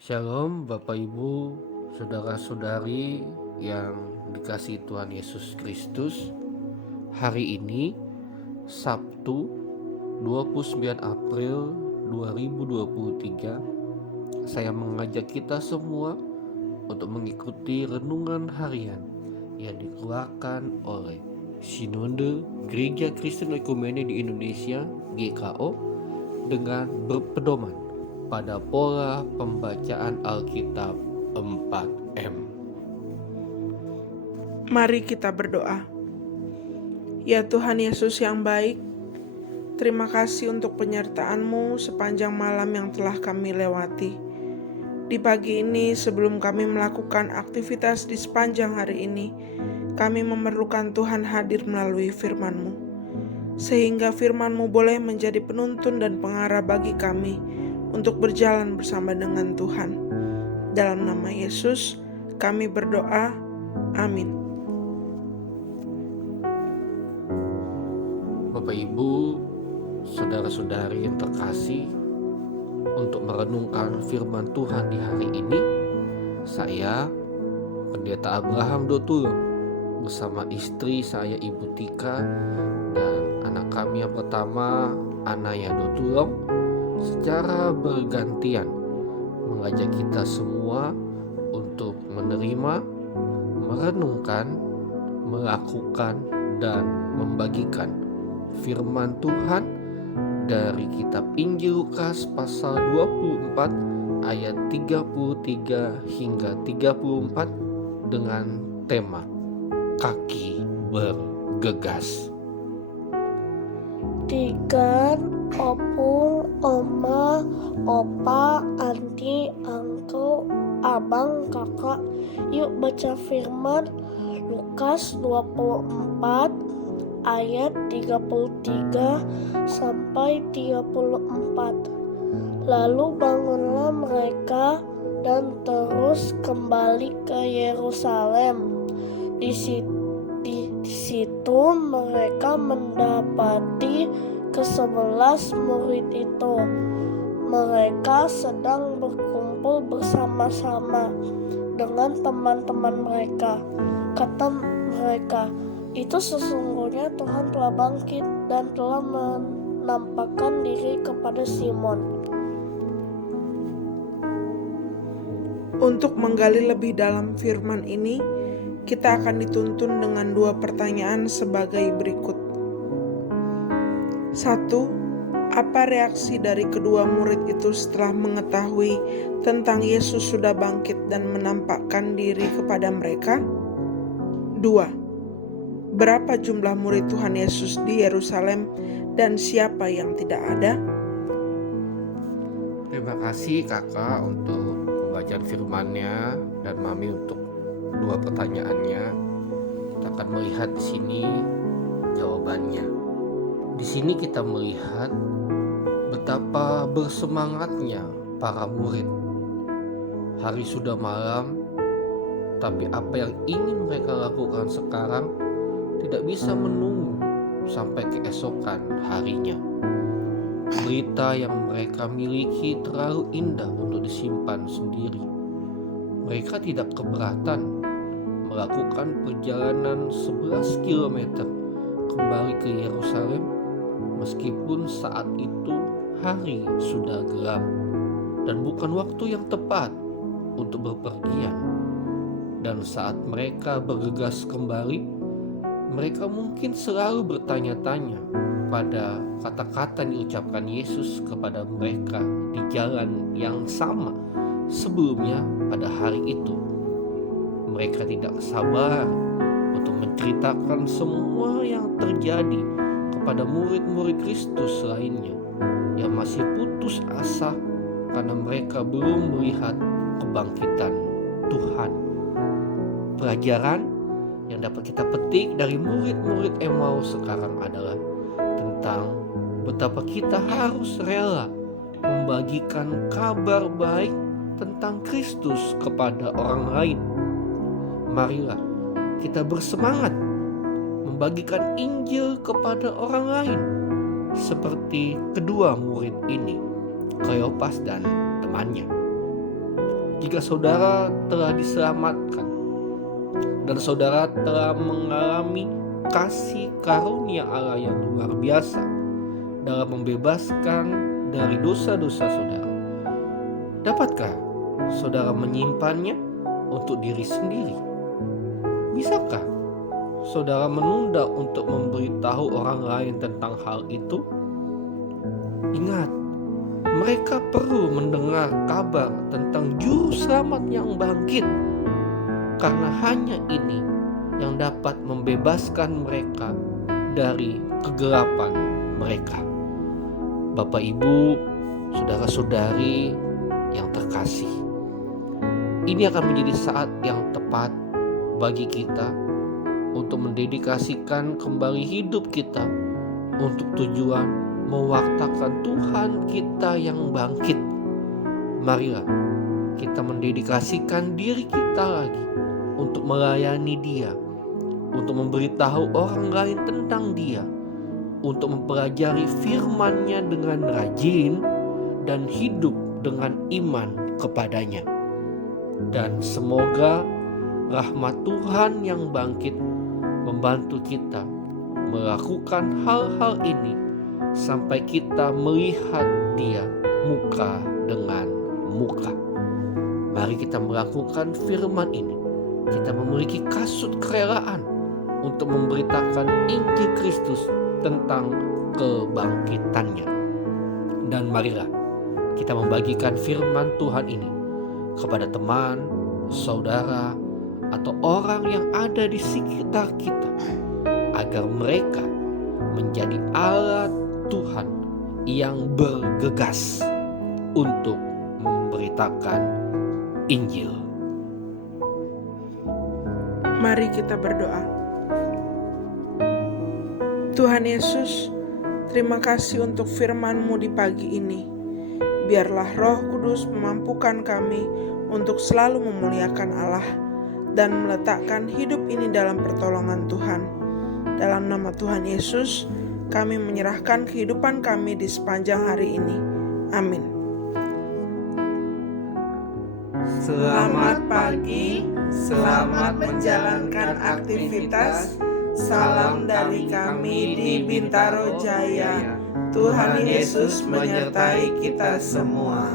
Shalom Bapak Ibu, saudara-saudari yang dikasihi Tuhan Yesus Kristus. Hari ini Sabtu 29 April 2023, saya mengajak kita semua untuk mengikuti renungan harian yang dikeluarkan oleh Sinode Gereja Kristen Ekumene di Indonesia (GKO) dengan berpedoman pada pola pembacaan Alkitab 4M. Mari kita berdoa. Ya Tuhan Yesus yang baik, terima kasih untuk penyertaan-Mu sepanjang malam yang telah kami lewati. Di pagi ini sebelum kami melakukan aktivitas di sepanjang hari ini, kami memerlukan Tuhan hadir melalui firman-Mu, sehingga firman-Mu boleh menjadi penuntun dan pengarah bagi kami untuk berjalan bersama dengan Tuhan. Dalam nama Yesus kami berdoa, amin. Bapak Ibu, saudara-saudari yang terkasih, untuk merenungkan firman Tuhan di hari ini, saya, Pendeta Abraham Dotulung, bersama istri saya Ibu Tika dan anak kami yang pertama Anaya Dotulung, secara bergantian mengajak kita semua untuk menerima, merenungkan, melakukan, dan membagikan firman Tuhan dari kitab Injil Lukas pasal 24 ayat 33 hingga 34 dengan tema kaki bergegas. Tigan, opung, oma, opa, anti, angko, abang, kakak. Yuk baca firman Lukas 24 ayat 33 sampai 34. Lalu bangunlah mereka dan terus kembali ke Yerusalem. Di situ mereka mendapati ke-11 murid itu. Mereka sedang berkumpul bersama-sama dengan teman-teman mereka. Kata mereka, itu sesungguhnya Tuhan telah bangkit dan telah menampakkan diri kepada Simon. Untuk menggali lebih dalam firman ini, kita akan dituntun dengan 2 pertanyaan sebagai berikut. 1. Apa reaksi dari kedua murid itu setelah mengetahui tentang Yesus sudah bangkit dan menampakkan diri kepada mereka? 2. Berapa jumlah murid Tuhan Yesus di Yerusalem dan siapa yang tidak ada? Terima kasih kakak untuk pembacaan firman-Nya dan mami untuk 2 pertanyaannya. Kita akan melihat di sini jawabannya. Di sini kita melihat betapa bersemangatnya para murid. Hari sudah malam, tapi apa yang ingin mereka lakukan sekarang tidak bisa menunggu sampai keesokan harinya. Berita yang mereka miliki terlalu indah untuk disimpan sendiri. Mereka tidak keberatan melakukan perjalanan 11 km kembali ke Yerusalem, meskipun saat itu hari sudah gelap dan bukan waktu yang tepat untuk bepergian. Dan saat mereka bergegas kembali, mereka mungkin selalu bertanya-tanya pada kata-kata yang diucapkan Yesus kepada mereka di jalan yang sama sebelumnya pada hari itu. Mereka tidak sabar untuk menceritakan semua yang terjadi kepada murid-murid Kristus lainnya yang masih putus asa karena mereka belum melihat kebangkitan Tuhan. Pelajaran yang dapat kita petik dari murid-murid Emmaus sekarang adalah tentang betapa kita harus rela membagikan kabar baik tentang Kristus kepada orang lain. Marilah kita bersemangat membagikan Injil kepada orang lain seperti kedua murid ini, Kleopas dan temannya. jika saudara telah diselamatkan dan saudara telah mengalami kasih karunia Allah yang luar biasa dalam membebaskan dari dosa-dosa saudara, dapatkah saudara menyimpannya untuk diri sendiri? Bisakah saudara menunda untuk memberitahu orang lain tentang hal itu? Ingat, mereka perlu mendengar kabar tentang Juru Selamat yang bangkit, karena hanya ini yang dapat membebaskan mereka dari kegelapan mereka. Bapak, Ibu, saudara-saudari yang terkasih, ini akan menjadi saat yang tepat bagi kita untuk mendedikasikan kembali hidup kita untuk tujuan mewartakan Tuhan kita yang bangkit. Marilah kita mendedikasikan diri kita lagi untuk melayani Dia, untuk memberitahu orang lain tentang Dia, untuk mempelajari firman-Nya dengan rajin dan hidup dengan iman kepadanya. Dan semoga rahmat Tuhan yang bangkit membantu kita melakukan hal-hal ini sampai kita melihat Dia muka dengan muka. Mari kita melakukan firman ini. Kita memiliki kasut kerelaan untuk memberitakan Injil Kristus tentang kebangkitannya. Dan marilah kita membagikan firman Tuhan ini kepada teman, saudara, atau orang yang ada di sekitar kita, agar mereka menjadi alat Tuhan yang bergegas untuk memberitakan Injil. Mari kita berdoa. Tuhan Yesus, terima kasih untuk firman-Mu di pagi ini. Biarlah Roh Kudus memampukan kami untuk selalu memuliakan Allah dan meletakkan hidup ini dalam pertolongan Tuhan. Dalam nama Tuhan Yesus, kami menyerahkan kehidupan kami di sepanjang hari ini. Amin. Selamat pagi, selamat menjalankan aktivitas. Salam dari kami di Bintaro Jaya. Tuhan Yesus menyertai kita semua.